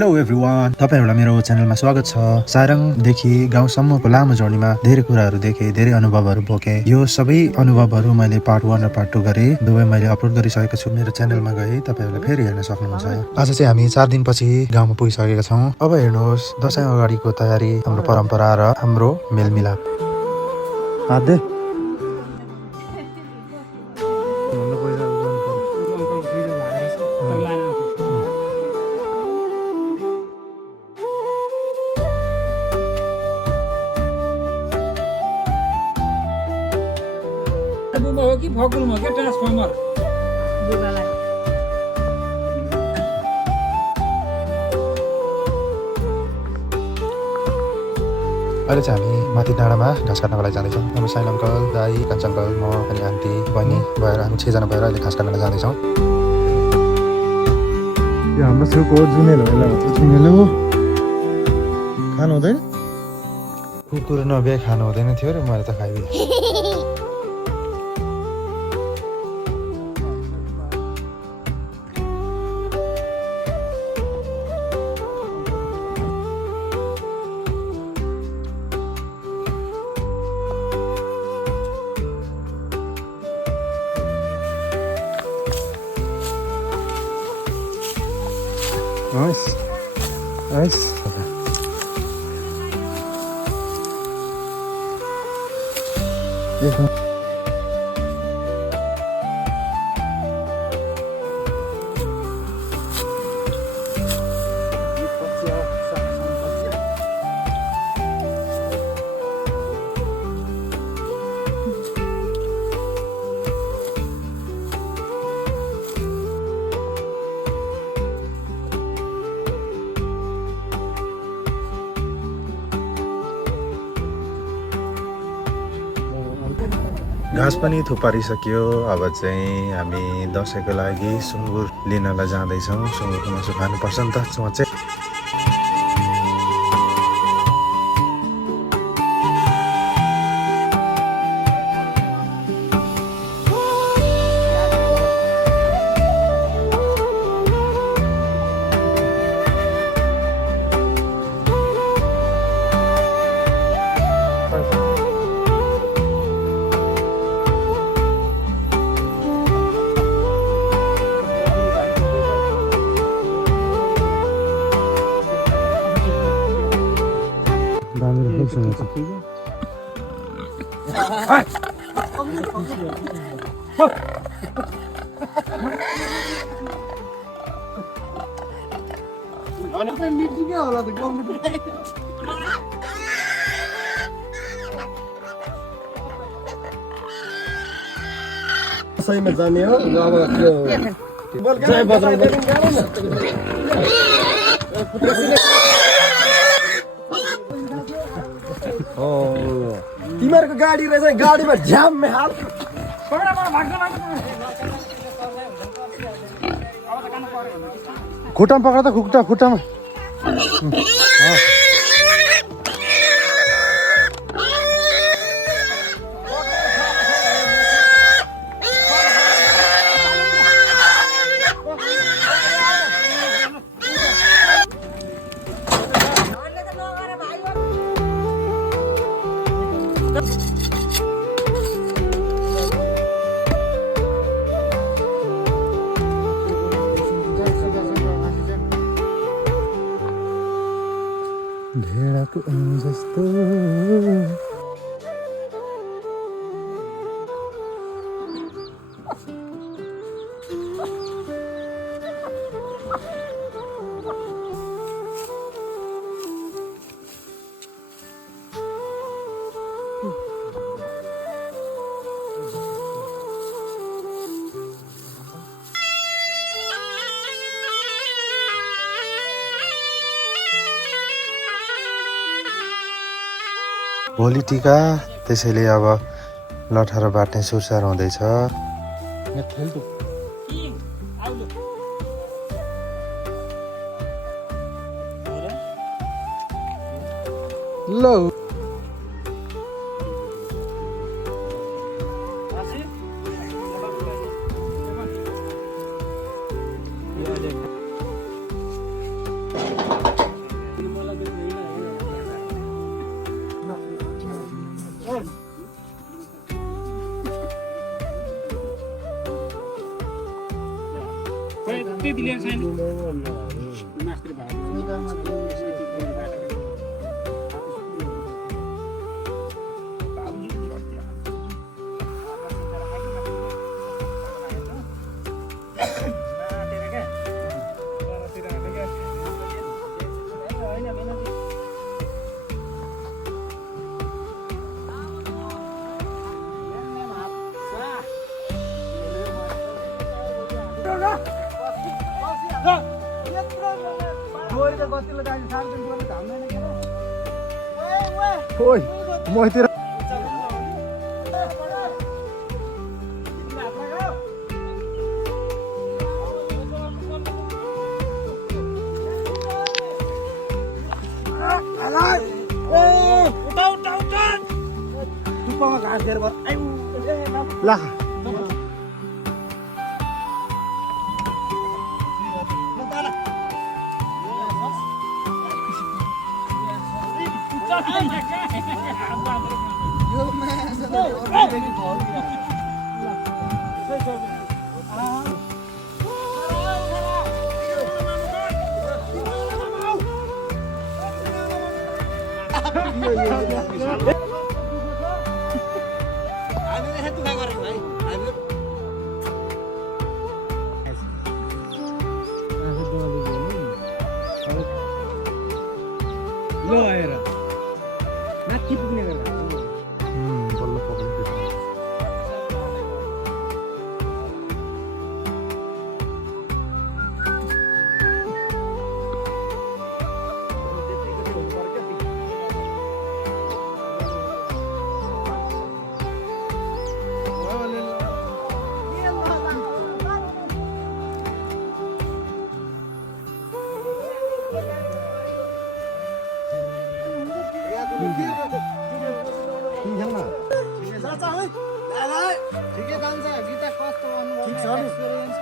Hello everyone, तपाईहरुलाई मेरो च्यानलमा स्वागत छ। सारङदेखि गाउँसम्मको लामो जर्नीमा धेरै कुराहरू देखे, धेरै अनुभवहरू बोके। यो सबै अनुभवहरू मैले पार्ट 1 र पार्ट 2 गरे, दुवै मैले अपलोड गरिसकेको छु। मेरो च्यानलमा गए तपाईहरुले फेरि हेर्न सक्नुहुन्छ। आज चाहिँ हामी 4 दिनपछि गाउँमा पुगिसकेका छौं। अब हेर्नुहोस्, दशैं अगाडिको तयारी, हाम्रो परम्परा र हाम्रो मेलमिलाप। आदे हो कि फकुलमा के ट्रान्सफर्मर अहिले चाहिँ हामी माथि डाँडामा घाँस काट्नको लागि जाँदैछौँ। हाम्रो साइन अङ्कल, दाई, कान्छा अङ्कल, म अनि आन्टी, बहिनी भएर हामी 6 जना भएर अहिले घाँस काट्न जाँदैछौँ। यो हाम्रो छेउको जुनेल होला, जुनेल हो। खानु हुँदैन? कुकुर नभए खानु हुँदैन थियो र मैले त खाइदिएँ। Nice. Nice. घाँस पनि थुपारिसक्यो। अब चाहिँ हामी दसैँको लागि सुँगुर लिनलाई जाँदैछौँ। सुँगुरको मासु खानुपर्छ नि त। सोचे सहीमा जाने हो। अब जय बजरङ्ग तिमीहरूको गाडी रहेछ, गाडीमा झ्याम हाल। खुट्टामा पक्र त, खुट्टामा। भेडाको जस्तो भोलि टिका, त्यसैले अब लठार बाट्ने सुरसार हुँदैछ। ल त्यति लिएर छैन मास्टर ओइ मतिर टुप्पामा घाँस दिएर ला लो आएर माथि पुग्ने गरेर बल्ल पक्रेको ठिकै जान्छ गीता कस्तो भन्नुभयो